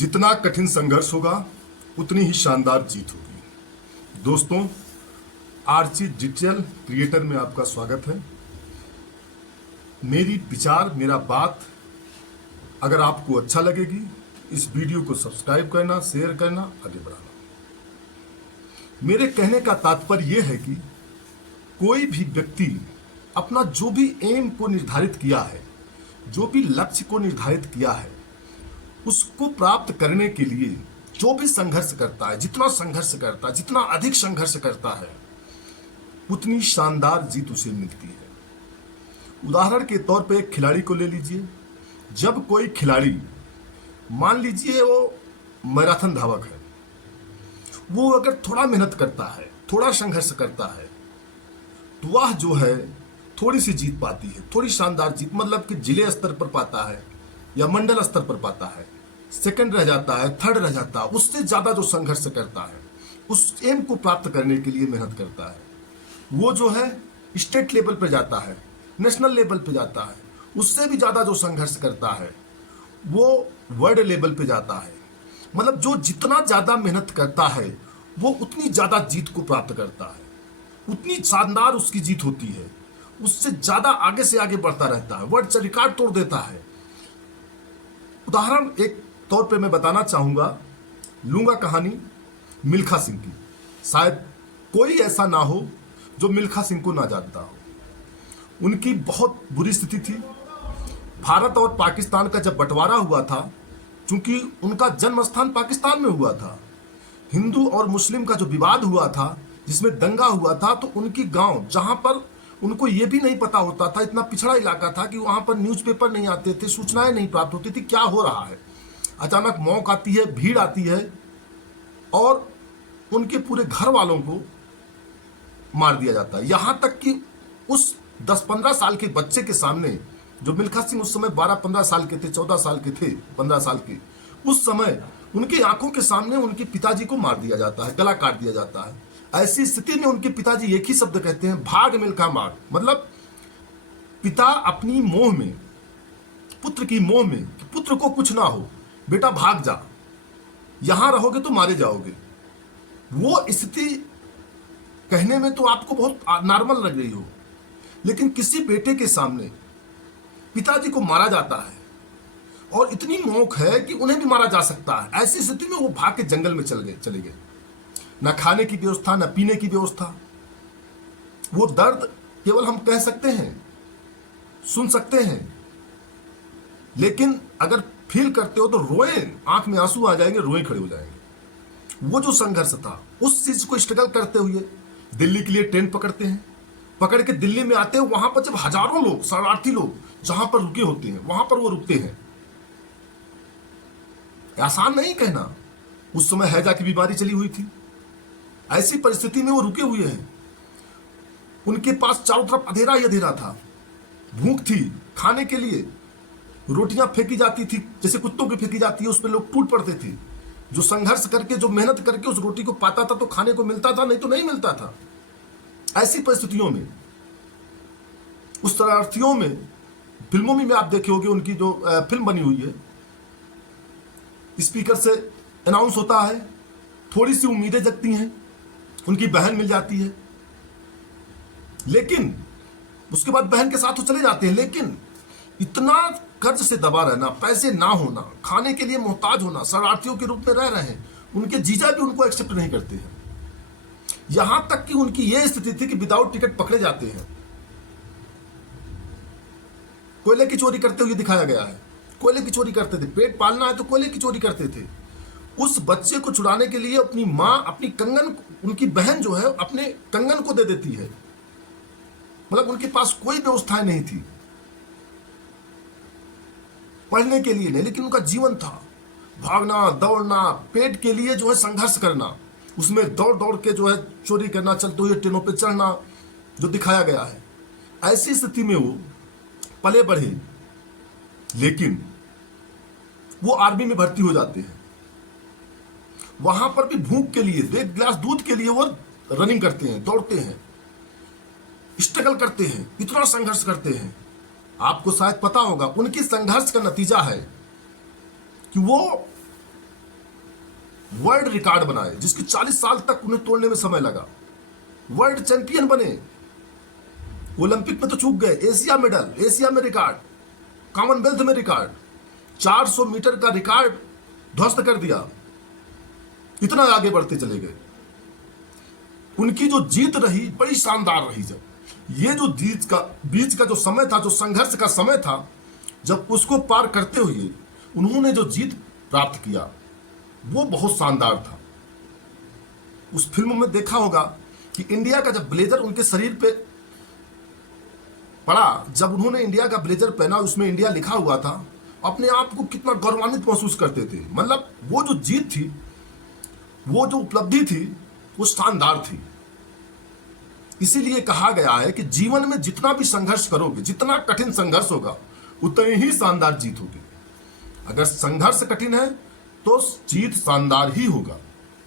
जितना कठिन संघर्ष होगा उतनी ही शानदार जीत होगी। दोस्तों, आरची डिजिटल क्रिएटर में आपका स्वागत है। मेरी विचार, मेरा बात अगर आपको अच्छा लगेगी, इस वीडियो को सब्सक्राइब करना, शेयर करना, आगे बढ़ाना। मेरे कहने का तात्पर्य यह है कि कोई भी व्यक्ति अपना जो भी एम को निर्धारित किया है, जो भी लक्ष्य को निर्धारित किया है, उसको प्राप्त करने के लिए जो भी संघर्ष करता है, जितना संघर्ष करता है, जितना अधिक संघर्ष करता है, उतनी शानदार जीत उसे मिलती है। उदाहरण के तौर पे एक खिलाड़ी को ले लीजिए। जब कोई खिलाड़ी, मान लीजिए वो मैराथन धावक है, वो अगर थोड़ा मेहनत करता है, थोड़ा संघर्ष करता है, तो वह जो है थोड़ी सी जीत पाती है, थोड़ी शानदार जीत, मतलब कि जिले स्तर पर पाता है या मंडल स्तर पर पाता है, सेकंड रह जाता है, थर्ड रह जाता है। उससे ज्यादा जो संघर्ष करता है, उस एम को प्राप्त करने के लिए मेहनत करता है, वो जो है स्टेट लेवल पे जाता है, नेशनल लेवल पे जाता है। उससे भी ज्यादा जो संघर्ष करता है, वो वर्ल्ड लेवल पे जाता है। मतलब जो जितना ज्यादा मेहनत करता है, वो उतनी ज्यादा जीत को प्राप्त करता है, उतनी शानदार उसकी जीत होती है, उससे ज्यादा आगे से आगे बढ़ता रहता है, वर्ल्ड रिकॉर्ड तोड़ देता है। उदाहरण एक तौर पे मैं बताना चाहूंगा, लूंगा कहानी मिल्खा सिंह की। शायद कोई ऐसा ना हो जो मिल्खा सिंह को ना जानता हो। उनकी बहुत बुरी स्थिति थी। भारत और पाकिस्तान का जब बंटवारा हुआ था, क्योंकि उनका जन्म स्थान पाकिस्तान में हुआ था, हिंदू और मुस्लिम का जो विवाद हुआ था, जिसमें दंगा हुआ था, तो उनकी गांव, जहां पर उनको ये भी नहीं पता होता था, इतना पिछड़ा इलाका था कि वहां पर न्यूज़पेपर नहीं आते थे, सूचनाएं नहीं प्राप्त होती थी क्या हो रहा है। अचानक मौक आती है, भीड़ आती है और उनके पूरे घर वालों को मार दिया जाता है। यहां तक कि उस 10-15 साल के बच्चे के सामने, जो मिल्खा सिंह उस समय 12-15 साल के थे, 14 साल के थे, 15 साल के, उस समय उनकी आंखों के सामने उनके पिताजी को मार दिया जाता है, गला काट दिया जाता है। ऐसी स्थिति में उनके पिताजी एक ही शब्द कहते हैं, भाग मिल्खा भाग। मतलब पिता अपनी मोह में, पुत्र की मोह में, कि पुत्र को कुछ ना हो, बेटा भाग जा, यहां रहोगे तो मारे जाओगे। वो स्थिति कहने में तो आपको बहुत नॉर्मल लग रही हो, लेकिन किसी बेटे के सामने पिताजी को मारा जाता है और इतनी मौक है कि उन्हें भी मारा जा सकता है। ऐसी स्थिति में वो भाग के जंगल में चले गए। न खाने की व्यवस्था, न पीने की व्यवस्था। वो दर्द केवल हम कह सकते हैं, सुन सकते हैं, लेकिन अगर फील करते हो तो रोए, आंख में आंसू आ जाएंगे, रोए खड़े हो जाएंगे। वो जो संघर्ष था, उस चीज को स्ट्रगल करते हुए दिल्ली के लिए ट्रेन पकड़ते हैं। पकड़ के दिल्ली में आते हैं। वहां पर जब हजारों लोग, शरणार्थी लोग जहां पर रुके होते हैं, वहां पर वो रुकते हैं। आसान नहीं कहना, उस समय हैजा की बीमारी चली हुई थी। ऐसी परिस्थिति में वो रुके हुए हैं। उनके पास चारों तरफ अंधेरा ही अंधेरा था, भूख थी, खाने के लिए रोटियां फेंकी जाती थी, जैसे कुत्तों की फेंकी जाती है, उस पर लोग टूट पड़ते थे। जो संघर्ष करके, जो मेहनत करके उस रोटी को पाता था तो खाने को मिलता था, नहीं तो नहीं मिलता था। ऐसी परिस्थितियों में, उस शरणार्थियों में, फिल्मों में आप देखे होंगे, उनकी जो फिल्म बनी हुई है, स्पीकर से अनाउंस होता है, थोड़ी सी उम्मीदें जगती हैं, उनकी बहन मिल जाती है, लेकिन उसके बाद बहन के साथ वो चले जाते हैं। लेकिन इतना कर्ज से दबा रहना, पैसे ना होना, खाने के लिए मोहताज होना, शरणार्थियों के रूप में रह रहे हैं, उनके जीजा भी उनको एक्सेप्ट नहीं करते हैं। यहां तक कि उनकी यह स्थिति थी कि विदाउट टिकट पकड़े जाते हैं। कोयले की चोरी करते हुए दिखाया गया है। कोयले की चोरी करते थे, पेट पालना है तो कोयले की चोरी करते थे। उस बच्चे को छुड़ाने के लिए अपनी मां, अपनी कंगन, उनकी बहन जो है अपने कंगन को दे देती है। मतलब उनके पास कोई व्यवस्थाएं नहीं थी पढ़ने के लिए नहीं, लेकिन उनका जीवन था भागना, दौड़ना, पेट के लिए जो है संघर्ष करना, उसमें दौड़ दौड़ के जो है चोरी करना, चलते हुए ट्रेनों पे चढ़ना, जो दिखाया गया है। ऐसी स्थिति में वो पले बढ़े, लेकिन वो आर्मी में भर्ती हो जाते हैं। वहां पर भी भूख के लिए, 1 गिलास दूध के लिए वो रनिंग करते हैं, दौड़ते हैं, स्ट्रगल करते हैं, इतना संघर्ष करते हैं। आपको शायद पता होगा, उनकी संघर्ष का नतीजा है कि वो वर्ल्ड रिकॉर्ड बनाए, जिसकी 40 साल तक उन्हें तोड़ने में समय लगा, वर्ल्ड चैंपियन बने। ओलंपिक में तो चूक गए, एशिया मेडल, एशिया में रिकॉर्ड, कॉमनवेल्थ में रिकॉर्ड, 400 मीटर का रिकॉर्ड ध्वस्त कर दिया। इतना आगे बढ़ते चले गए। उनकी जो जीत रही बड़ी शानदार रही। जब ये जो बीच का जो समय था, जो संघर्ष का समय था, जब उसको पार करते हुए उन्होंने जो जीत प्राप्त किया वो बहुत शानदार था। उस फिल्म में देखा होगा कि इंडिया का जब ब्लेजर उनके शरीर पे पड़ा, जब उन्होंने इंडिया का ब्लेजर पहना, उसमें इंडिया लिखा हुआ था, अपने आप को कितना गौरवान्वित महसूस करते थे। मतलब वो जो जीत थी, वो जो उपलब्धि थी, वो शानदार थी। इसीलिए कहा गया है कि जीवन में जितना भी संघर्ष करोगे, जितना कठिन संघर्ष होगा, उतनी ही शानदार जीत होगी। अगर संघर्ष कठिन है तो जीत शानदार ही होगा।